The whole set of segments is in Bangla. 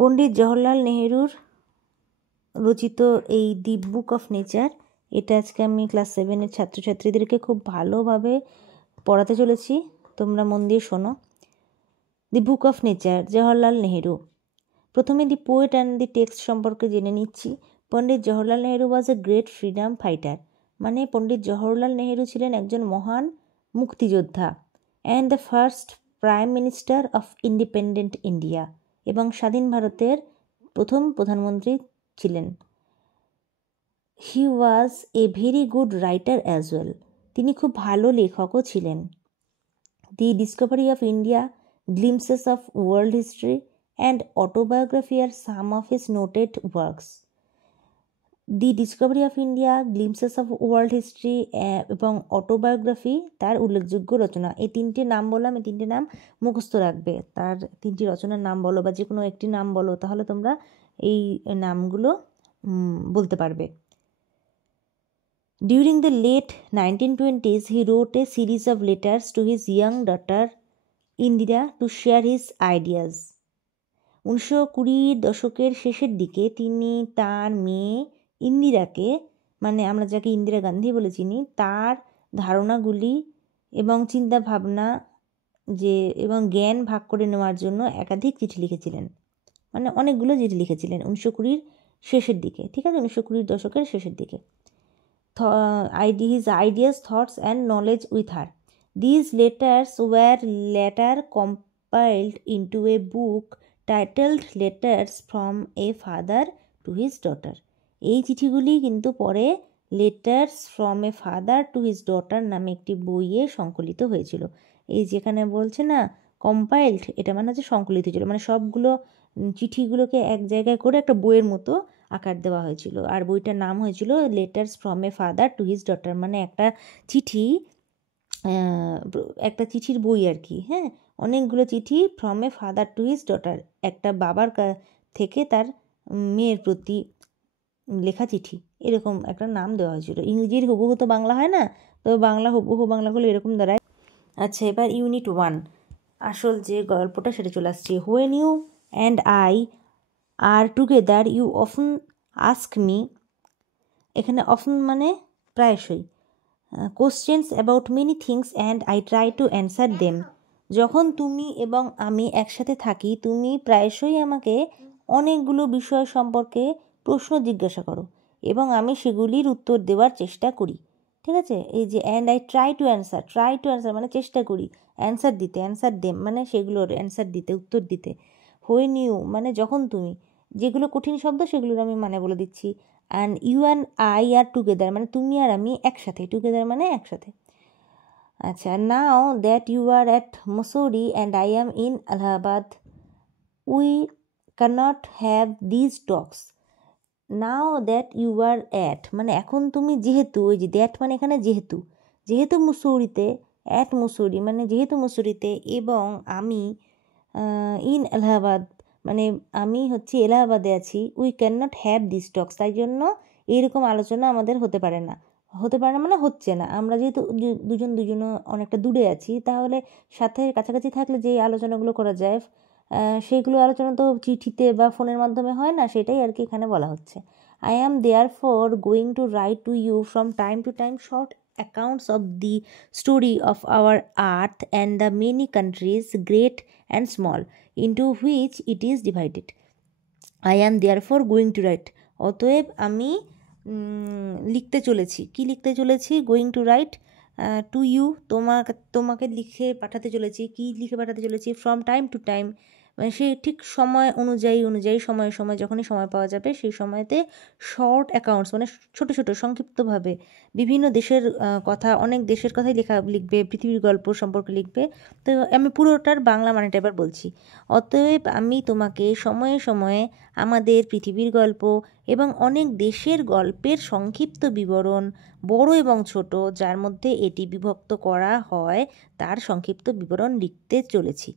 পণ্ডিত জওহরলাল নেহেরুর রচিত এই দি বুক অফ নেচার, এটা আজকে আমি ক্লাস 7-এর ছাত্রছাত্রীদেরকে খুব ভালোভাবে পড়াতে চলেছি। তোমরা মন দিয়ে শোনো। The book of nature, Jawaharlal Nehru. প্রথমে the poet and the text সম্পর্কে জেনে নিচ্ছি। Pandit Jawaharlal Nehru was a great freedom fighter, মানে পণ্ডিত জওহরলাল নেহেরু ছিলেন একজন মহান মুক্তিযোদ্ধা, and the first prime minister of independent India, এবং স্বাধীন ভারতের প্রথম প্রধানমন্ত্রী ছিলেন। He was a very good writer as well, তিনি খুব ভালো লেখকও ছিলেন। The discovery of India, glimpses of world history and autobiography are some of his noted works. The discovery of India, glimpses of world history এবং অটোবায়োগ্রাফি তার উল্লেখযোগ্য রচনা। এই তিনটে নাম বললাম, এই তিনটে নাম মুখস্থ রাখবে। তার তিনটি রচনার নাম বলো বা যে কোনো একটি নাম বলো, তাহলে তোমরা এই নামগুলো বলতে পারবে। During the late 1920s, he wrote a series of letters to his young daughter Indira to share his ideas. 1920 দশকের শেষের দিকে তিনি তার মেয়ে ইন্দিরাকে, মানে আমরা যাকে ইন্দিরা গান্ধী বলে চিনি, তার ধারণাগুলি এবং চিন্তা ভাবনা এবং জ্ঞান ভাগ করে নেওয়ার জন্য একাধিক চিঠি লিখেছিলেন। মানে অনেকগুলো চিঠি লিখেছিলেন 1920 শেষের দিকে, ঠিক আছে, 1920 দশকের শেষের দিকে। His ideas, thoughts and knowledge with her. These letters were later compiled into a book titled Letters from a Father to His Daughter. এই চিঠিগুলি কিন্তু পরে letters from a father to his daughter নামে একটি বইয়ে সংকলিত হয়েছিল। এই যেখানে বলছে না কম্পাইল্ড, এটা মানে হচ্ছে সংকলিত হয়েছিল, মানে সবগুলো চিঠিগুলোকে এক জায়গায় করে একটা বইয়ের মতো আকার দেওয়া হয়েছিল। আর বইটার নাম হয়েছিল letters from a father to his daughter, মানে একটা চিঠির বই আর কি। হ্যাঁ, অনেকগুলো চিঠি from a father to his daughter, একটা বাবার থেকে তার মেয়ের প্রতি লেখা চিঠি, এরকম একটা নাম দেওয়া হয়েছিল। ইংরেজির হুবহু তো বাংলা হয় না, তো বাংলা হুবহু বাংলাগুলো এরকম দাঁড়ায়। আচ্ছা, এবার ইউনিট 1 আসল যে গল্পটা সেটা চলে আসছে। When you and I are together you often ask me, এখানে অফন মানে প্রায়শই, questions about many things and I try to answer them. যখন তুমি এবং আমি একসাথে থাকি, তুমি প্রায়শই আমাকে অনেকগুলো বিষয় সম্পর্কে প্রশ্ন জিজ্ঞাসা করো এবং আমি সেগুলির উত্তর দেওয়ার চেষ্টা করি। ঠিক আছে, এই যে and I try to answer মানে চেষ্টা করি, অ্যান্সার দিতে, অ্যান্সার দেম মানে সেগুলোর অ্যান্সার দিতে, উত্তর দিতে। হোয়েন ইউ মানে যখন তুমি, যেগুলো কঠিন শব্দ সেগুলোর আমি মানে বলে দিচ্ছি। And you and I are together মানে তুমি আর আমি একসাথে, টুগেদার মানে একসাথে। আচ্ছা, now that you are at Mussoorie and I am in Allahabad, we cannot have these talks. Now that you are at মানে এখন তুমি যেহেতু, ওই যে দ্যাট মানে এখানে যেহেতু মুসৌরিতে, অ্যাট মুসৌরি মানে যেহেতু মুসৌরিতে, এবং আমি ইন এলাহাবাদ মানে আমি হচ্ছে এলাহাবাদে আছি। We cannot have this talks, তাই জন্য এইরকম আলোচনা আমাদের হতে পারে না মানে হচ্ছে না। আমরা যেহেতু দুজন অনেকটা দূরে আছি, তাহলে সাথে কাছাকাছি থাকলে যে আলোচনাগুলো করা যায় সেইগুলো আলোচনা তো চিঠিতে বা ফোনের মাধ্যমে হয় না, সেটাই আর কি এখানে বলা হচ্ছে। I am therefore going to write to you from time to time short accounts of the story of our earth and the many countries, great and small, into which it is divided. I am therefore going to write, অতএব আমি লিখতে চলেছি। কি লিখতে চলেছি? Going to write to you, তোমাকে লিখে পাঠাতে চলেছি। কি লিখে পাঠাতে চলেছি? ফ্রম টাইম টু টাইম মানে সে ঠিক সময় অনুযায়ী সময় যখনই সময় পাওয়া যাবে সেই সময়তে শর্ট অ্যাকাউন্টস মানে ছোটো সংক্ষিপ্তভাবে বিভিন্ন দেশের কথা, অনেক দেশের কথাই লিখবে, পৃথিবীর গল্প সম্পর্কে লিখবে। তো আমি পুরোটার বাংলা মানেটা এবার বলছি। অতএব আমি তোমাকে সময়ে সময়ে আমাদের পৃথিবীর গল্প এবং অনেক দেশের গল্পের সংক্ষিপ্ত বিবরণ, বড় এবং ছোট, যার মধ্যে এটি বিভক্ত করা হয়, তার সংক্ষিপ্ত বিবরণ লিখতে চলেছি।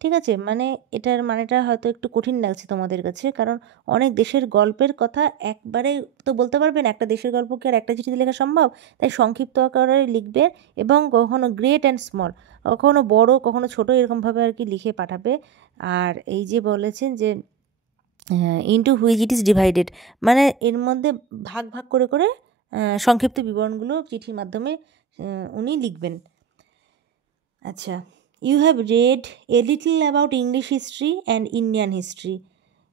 ঠিক আছে, মানে এটার মানেটা হয়তো একটু কঠিন লাগছে তোমাদের কাছে, কারণ অনেক দেশের গল্পের কথা একবারে তো বলতে পারবে না, একটা দেশের গল্পকে আর একটা চিঠিতে লেখা সম্ভব, তাই সংক্ষিপ্ত আকারে লিখবে এবং কখনো গ্রেট অ্যান্ড স্মল, কখনো বড় কখনো ছোট, এরকমভাবে আর কি লিখে পাঠাবে। আর এই যে বলেছেন যে into which it is divided, মানে এর মধ্যে ভাগ ভাগ করে করে সংক্ষিপ্ত বিবরণগুলো চিঠির মাধ্যমে উনি লিখবেন। আচ্ছা, you have read a little about English history and Indian history.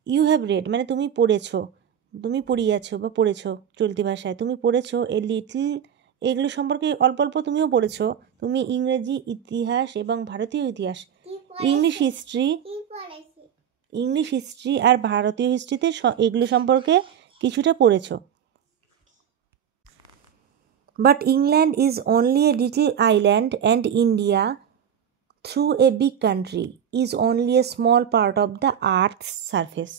You have read মানে তুমি পড়েছো, তুমি পড়িয়াছো বা পড়েছো চলতি ভাষায়, তুমি পড়েছো এ লিটল, এগুলো সম্পর্কে অল্প অল্প তুমিও পড়েছো। তুমি ইংরেজি ইতিহাস এবং ভারতীয় ইতিহাস, ইংলিশ হিস্ট্রি আর ভারতীয় হিস্ট্রিতে এগুলো সম্পর্কে কিছুটা পড়েছো। But England is only a little island and India through a big country is only a small part of the earths surface.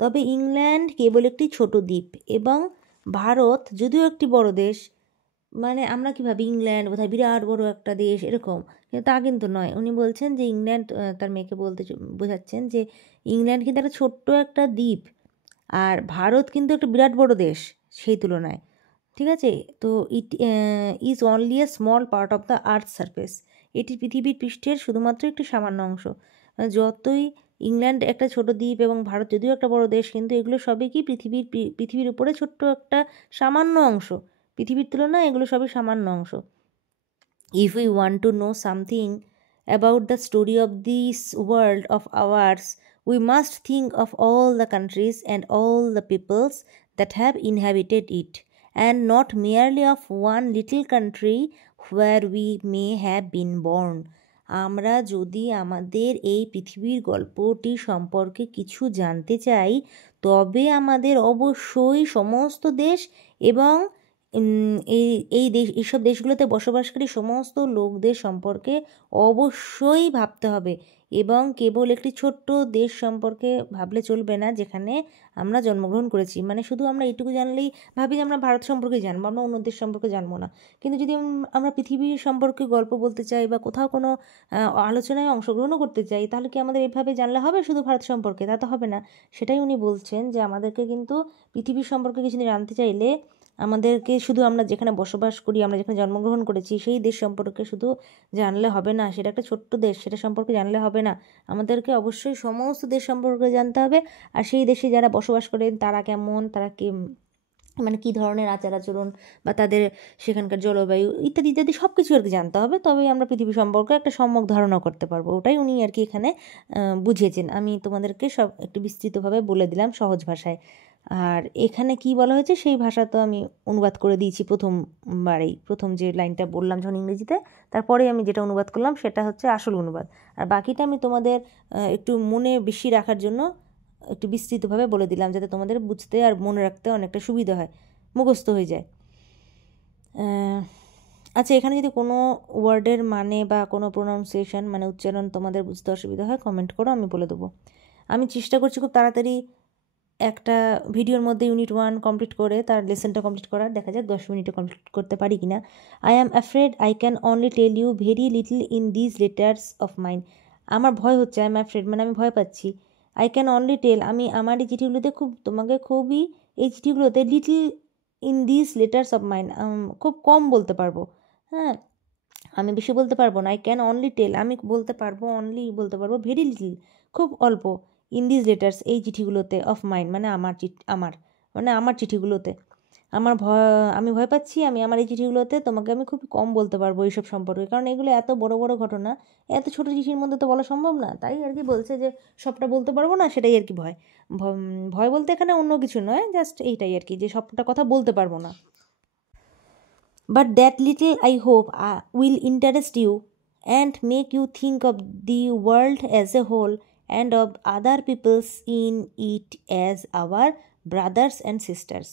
তবে ইংল্যান্ড কেবল একটি ছোট দ্বীপ এবং ভারত যদিও একটি বড় দেশ, মানে আমরা কী ভাবি ইংল্যান্ড বোধহয় বিরাট বড় একটা দেশ এরকম, কিন্তু তা কিন্তু নয়। উনি বলছেন যে ইংল্যান্ড, তার মেয়েকে বোঝাচ্ছেন যে ইংল্যান্ড কিন্তু একটা ছোট্ট একটা দ্বীপ আর ভারত কিন্তু একটা বিরাট বড় দেশ সেই তুলনায়, ঠিক আছে। তো it is only a small part of the earth surface, এটি পৃথিবীর পৃষ্ঠের শুধুমাত্র একটি সামান্য অংশ। যতই ইংল্যান্ড একটা ছোট দ্বীপ এবং ভারত যদিও একটা বড় দেশ, কিন্তু এগুলো সবই কি পৃথিবীর উপরে ছোট্ট একটা সামান্য অংশ, পৃথিবীর তুলনায় এগুলো সবই সামান্য অংশ। If we want to know something about the story of this world of hours, we must think of all the countries and all the peoples that have inhabited it, and not merely of one little country where we may have been born. আমরা যদি আমাদের এই পৃথিবীর গল্পটি সম্পর্কে কিছু জানতে চাই, তবে আমাদের অবশ্যই সমস্ত দেশ এবং এইসব দেশগুলোতে বসবাসকারী সমস্ত লোকদের সম্পর্কে অবশ্যই ভাবতে হবে, এবং কেবল একটি ছোট্ট দেশ সম্পর্কে ভাবলে চলবে না যেখানে আমরা জন্মগ্রহণ করেছি। মানে শুধু আমরা এইটুকু জানলেই ভাবি যে আমরা ভারত সম্পর্কে জানবো, আমরা অন্য দেশ সম্পর্কে জানবো না। কিন্তু যদি আমরা পৃথিবীর সম্পর্কে গল্প বলতে চাই বা কোথাও কোনো আলোচনায় অংশগ্রহণও করতে চাই, তাহলে কি আমাদের এভাবে জানলে হবে শুধু ভারত সম্পর্কে? তা তো হবে না। সেটাই উনি বলছেন যে আমাদেরকে কিন্তু পৃথিবীর সম্পর্কে কিছু জানতে চাইলে আমাদেরকে শুধু আমরা যেখানে বসবাস করি, আমরা যেখানে জন্মগ্রহণ করেছি সেই দেশ সম্পর্কে শুধু জানলে হবে না, সেটা একটা ছোট্ট দেশ, সেটা সম্পর্কে জানলে হবে না। আমাদেরকে অবশ্যই সমস্ত দেশ সম্পর্কে জানতে হবে, আর সেই দেশে যারা বসবাস করেন তারা কেমন, তারা মানে কী ধরনের আচার আচরণ বা তাদের সেখানকার জলবায়ু ইত্যাদি ইত্যাদি সব কিছু আর কি জানতে হবে, তবেই আমরা পৃথিবী সম্পর্কে একটা সম্যক ধারণা করতে পারবো। ওটাই উনি আর কি এখানে বুঝিয়েছেন। আমি তোমাদেরকে সব একটু বিস্তৃতভাবে বলে দিলাম সহজ ভাষায়। আর এখানে কি বলা হয়েছে সেই ভাষা তো আমি অনুবাদ করে দিয়েছি প্রথম যে লাইনটা বললাম যখন ইংরেজিতে, তারপরে আমি যেটা অনুবাদ করলাম সেটা হচ্ছে আসল অনুবাদ। আর বাকিটা আমি তোমাদের একটু মনে বেশি রাখার জন্য একটু বিস্তৃতভাবে বলে দিলাম, যাতে তোমাদের বুঝতে আর মনে রাখতে অনেকটা সুবিধা হয়, মুখস্থ হয়ে যায়। আচ্ছা, এখানে যদি কোনো ওয়ার্ডের মানে বা কোনো প্রোনাউন্সিয়েশন মানে উচ্চারণ তোমাদের বুঝতে অসুবিধা হয় কমেন্ট করো, আমি বলে দেবো। আমি চেষ্টা করছি খুব তাড়াতাড়ি একটা ভিডিওর মধ্যে ইউনিট 1 কমপ্লিট করে তার লেসনটা কমপ্লিট করার, দেখা যাক 10 মিনিটে কমপ্লিট করতে পারি কিনা। I am afraid I can only tell you very little in this letters of mine. আমার ভয় হচ্ছে, আই অ্যাম অ্যাফ্রেড মানে আমি ভয় পাচ্ছি। আই ক্যান অনলি টেল আমি আমার এই চিঠিগুলোতে এই চিঠিগুলোতে little in this letters of mine খুব কম বলতে পারবো। হ্যাঁ, আমি বেশি বলতে পারবো না। আই ক্যান অনলি টেল আমি বলতে পারবো ভেরি লিটল খুব অল্প, ইন দিস লেটার্স এই চিঠিগুলোতে, অফ মাইন্ড মানে আমার চিঠিগুলোতে। আমি ভয় পাচ্ছি আমি আমার এই চিঠিগুলোতে তোমাকে আমি খুব কম বলতে পারবো এইসব সম্পর্কে, কারণ এগুলো এত বড় বড় ঘটনা এত ছোটো চিঠির মধ্যে তো বলা সম্ভব না। তাই আর কি বলছে যে সবটা বলতে পারবো না, সেটাই আর কি ভয় বলতে এখানে অন্য কিছু নয়, জাস্ট এইটাই আর কি যে সবটা কথা বলতে পারবো না। But that little I hope will interest you and make you think of the world as a whole and of other peoples in it as our brothers and sisters.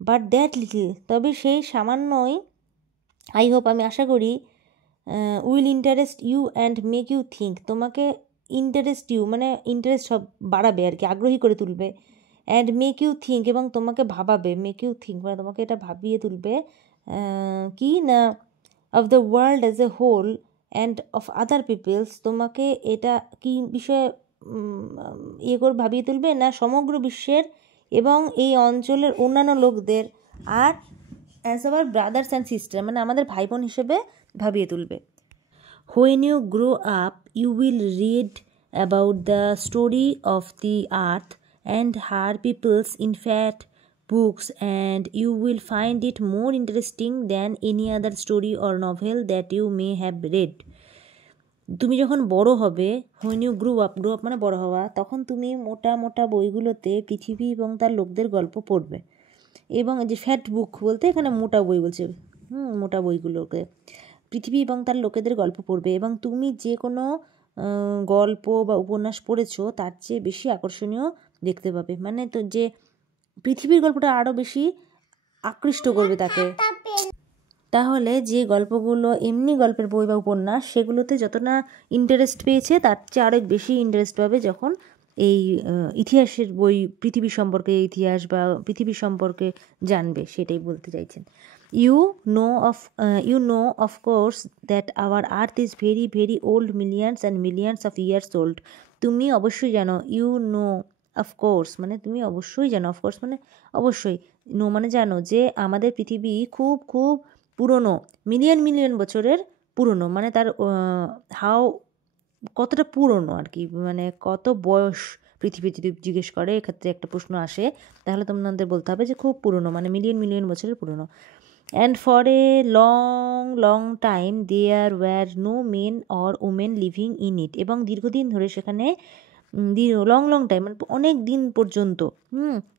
But that little, তবে সেই সামান্যই, I hope আমি আশা করি, will interest you and make you think, তোমাকে interest you মানে ইন্টারেস্ট বাড়াবে আর কি, আগ্রহী করে তুলবে, and make you think এবং তোমাকে ভাবাবে, make you think মানে তোমাকে এটা ভাবিয়ে তুলবে কি না, of the world as a whole and of other peoples, তোমাকে এটা কি বিষয়ে ভাবিয়ে তুলবে না সমগ্র বিশ্বের এবং এই অঞ্চলের অন্যান্য লোকদের, আর as our brothers and sister মানে আমাদের ভাই বোন হিসেবে ভাবিয়ে তুলবে। When you grow up you will read about the story of the earth and her peoples in fat books, and you will find it more interesting than any other story or novel that you may have read. তুমি যখন বড় হবে, when you grow up মানে বড় হওয়া, তখন তুমি মোটা মোটা বইগুলোতে পৃথিবী এবং তার লোকদের গল্প পড়বে। এবং যে ফ্যাট বুক বলতে এখানে মোটা বই বলছে, মোটা বইগুলোকে পৃথিবী এবং তার লোকেদের গল্প পড়বে, এবং তুমি যে কোনো গল্প বা উপন্যাস পড়েছো তার চেয়ে বেশি আকর্ষণীয় দেখতে পাবে। মানে তো যে পৃথিবীর গল্পটা আরও বেশি আকৃষ্ট করবে তাকে। তাহলে যে গল্পগুলো এমনি গল্পের বই বা উপন্যাস, সেগুলোতে যত না ইন্টারেস্ট পেয়েছে তার চেয়ে আরও বেশি ইন্টারেস্ট পাবে যখন এই ইতিহাসের বই, পৃথিবী সম্পর্কে ইতিহাস বা পৃথিবী সম্পর্কে জানবে, সেটাই বলতে চাইছেন। You know of course that our earth is very very old, millions and millions of years old. তুমি অবশ্যই জানো, you know of course মানে তুমি অবশ্যই জানো, of course মানে অবশ্যই, নো মানে জানো, যে আমাদের পৃথিবী খুব খুব পুরনো, মিলিয়ন মিলিয়ন বছরের পুরনো, মানে তার কতটা পুরনো আর কি, মানে কত বয়স পৃথিবী যদি জিজ্ঞেস করে, এক্ষেত্রে একটা প্রশ্ন আসে, তাহলে তোমাদের বলতে হবে যে খুব পুরনো, মানে মিলিয়ন মিলিয়ন বছরের পুরনো। And for a long long time there were no men or women living in it. এবং দীর্ঘদিন ধরে সেখানে লং লং টাইম মানে অনেক দিন পর্যন্ত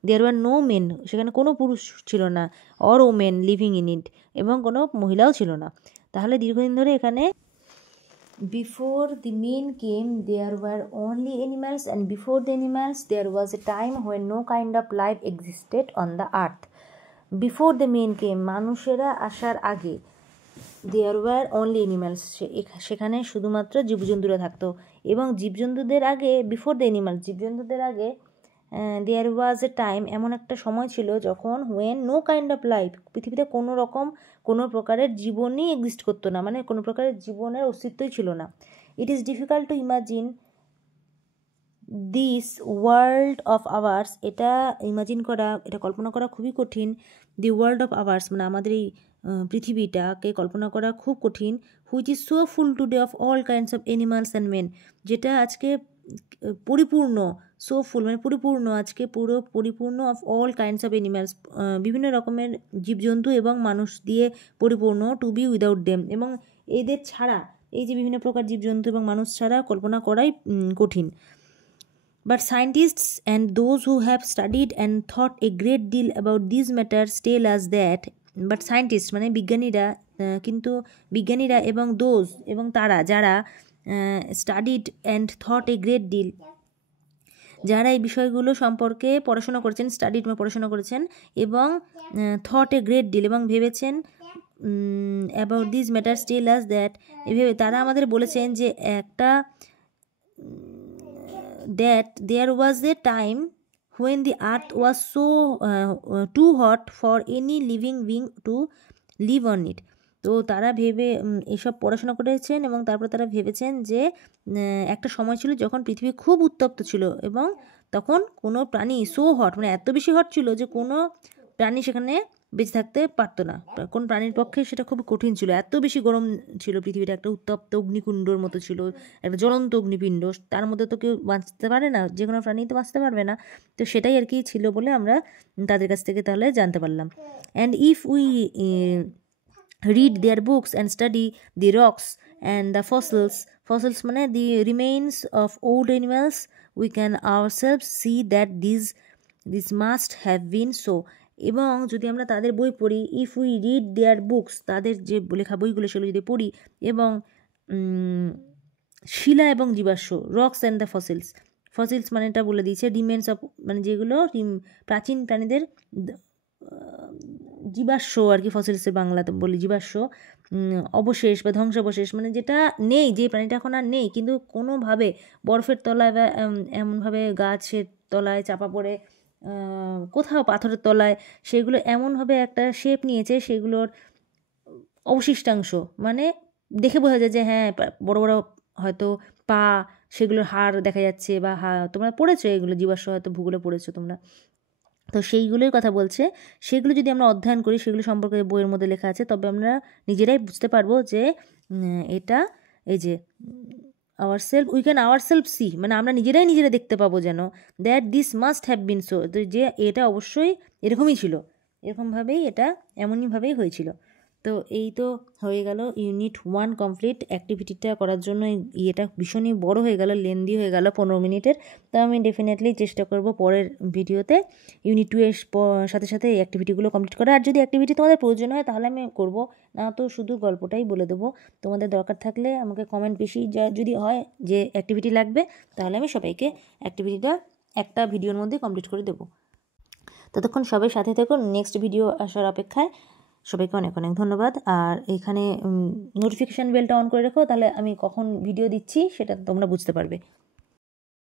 দেয়ার ওয়ার নো মেন, সেখানে কোনো পুরুষ ছিল না, or women living in it, এবং কোনো মহিলাও ছিল না। তাহলে দীর্ঘদিন ধরে এখানে before the men came there were only animals, and before the animals there was a time when no kind of life existed on the earth. Before the men came, মানুষেরা আসার আগে, দেয়ার ওয়ার অনলি অ্যানিমালস, সেখানে শুধুমাত্র জীবজন্তুরা থাকতো, এবং জীবজন্তুদের আগে, বিফোর দ্য অ্যানিমালস, জীবজন্তুদের আগে দেয়ার ওয়াজ এ টাইম, এমন একটা সময় ছিল যখন when no kind of life, পৃথিবীতে কোনো প্রকারের জীবনই এক্সিস্ট করতো না, মানে কোনো প্রকারের জীবনের অস্তিত্বই ছিল না। It is difficult to imagine this world of hours, এটা ইমাজিন করা, এটা কল্পনা করা খুবই কঠিন। দি ওয়ার্ল্ড অফ আওয়ার্স মানে আমাদের এই পৃথিবীটাকে কল্পনা করা খুব কঠিন। Which is so full today of all kinds of animals and men, যেটা আজকে পরিপূর্ণ, সো ফুল মানে পরিপূর্ণ, আজকে পুরো পরিপূর্ণ of all kinds of animals, বিভিন্ন রকমের জীবজন্তু এবং মানুষ দিয়ে পরিপূর্ণ, টু বি উইদাউট দেম, এবং এদের ছাড়া, এই যে বিভিন্ন প্রকার জীবজন্তু এবং মানুষ ছাড়া কল্পনা করাই কঠিন। But scientists and those who have studied and thought a great deal about these matters tell us that, but scientists মানে বিজ্ঞানীরা, কিন্তু বিজ্ঞানীরা এবং those এবং তারা যারা studied and thought a great deal, যারা এই বিষয়গুলো সম্পর্কে পড়াশোনা করেছেন, স্টাডিড মানে পড়াশোনা করেছেন, এবং থট এ গ্রেট ডিল এবং ভেবেছেন, about this matters tell us that, এভাবে তারা আমাদের বলেছেন যে একটা that there was a time when the earth was so too hot for any living being to live on it. তো তারা এসব পড়াশোনা করেছেন, এবং তারপর তারা ভেবেছেন যে একটা সময় ছিল যখন পৃথিবী খুব উত্তপ্ত ছিল, এবং তখন কোনো প্রাণী, সো হট মানে এত বেশি হট ছিল যে কোনো প্রাণী সেখানে বেঁচে থাকতে পারতো না, কোন প্রাণীর পক্ষে সেটা খুব কঠিন ছিল, এত বেশি গরম ছিল পৃথিবীটা, একটা উত্তপ্ত অগ্নিকুণ্ডর মতো ছিল, একটা জ্বলন্ত অগ্নিপিণ্ড, তার মধ্যে তো কেউ বাঁচতে পারে না, যে কোনো প্রাণী তো বাঁচতে পারবে না। তো সেটাই আর কি ছিল বলে আমরা তাদের কাছ থেকে তাহলে জানতে পারলাম। And if we read their books and study the rocks and the fossils মানে the remains of old animals, we can ourselves see that this must have been so. এবং যদি আমরা তাদের বই পড়ি, if we read their books, তাদের যে লেখা বইগুলো সেগুলো যদি পড়ি, এবং শিলা এবং জীবাশ্ম, রক্স অ্যান্ড দ্য ফসিলস মানে এটা বলে দিয়েছে, রিমেন্স অফ মানে যেগুলো প্রাচীন প্রাণীদের জীবাশ্ম আর কি, ফসিলসের বাংলাতে বলি জীবাশ্ম, অবশেষ বা ধ্বংসাবশেষ, মানে যেটা নেই, যে প্রাণীটা এখন আর নেই, কিন্তু কোনোভাবে বরফের তলায় বা এমনভাবে গাছের তলায় চাপা পড়ে, কোথাও পাথরের তলায়, সেগুলো এমনভাবে একটা শেপ নিয়েছে, সেগুলোর অবশিষ্টাংশ, মানে দেখে বোঝা যায় যে হ্যাঁ বড় বড় হয়তো পা, সেগুলোর হাড় দেখা যাচ্ছে, বা তোমরা পড়েছো এগুলো, জীবাশ্ম হয়তো ভূগোলে পড়েছো তোমরা, তো সেইগুলোর কথা বলছে। সেগুলো যদি আমরা অধ্যয়ন করি, সেগুলো সম্পর্কে বইয়ের মধ্যে লেখা আছে, তবে আমরা নিজেরাই বুঝতে পারবো যে এটা এই যে ourself we can ourself see, মানে আমরা নিজেরাই নিজেরা দেখতে পাবো যেন, that this must have been so, তো যে এটা অবশ্যই এরকমই ছিল, এরকমভাবেই এটা এমনইভাবেই হয়েছিল। তো এই তো হয়ে গেল ইউনিট 1 কমপ্লিট। অ্যাক্টিভিটিটা করার জন্য ইয়েটা ভীষণই বড় হয়ে গেল, লেন্দি হয়ে গেল 15 মিনিটের। তো আমি ডেফিনেটলি চেষ্টা করব পরের ভিডিওতে ইউনিট 2 এর সাথে সাথে এই অ্যাক্টিভিটিগুলো কমপ্লিট করা। আর যদি অ্যাক্টিভিটি তোমাদের প্রয়োজন হয় তাহলে আমি করব, না তো শুধু গল্পটাই বলে দেবো। তোমাদের দরকার থাকলে আমাকে কমেন্ট বেশি যদি হয় যে অ্যাক্টিভিটি লাগবে, তাহলে আমি সবাইকে অ্যাক্টিভিটিটা একটা ভিডিওর মধ্যে কমপ্লিট করে দেবো। ততক্ষণ সবাই সাথে থেকো, নেক্সট ভিডিও আসার অপেক্ষায়। সবাইকে অনেক অনেক ধন্যবাদ। আর এখানে নোটিফিকেশান বেলটা অন করে রেখো, তাহলে আমি কখন ভিডিও দিচ্ছি সেটা তোমরা বুঝতে পারবে।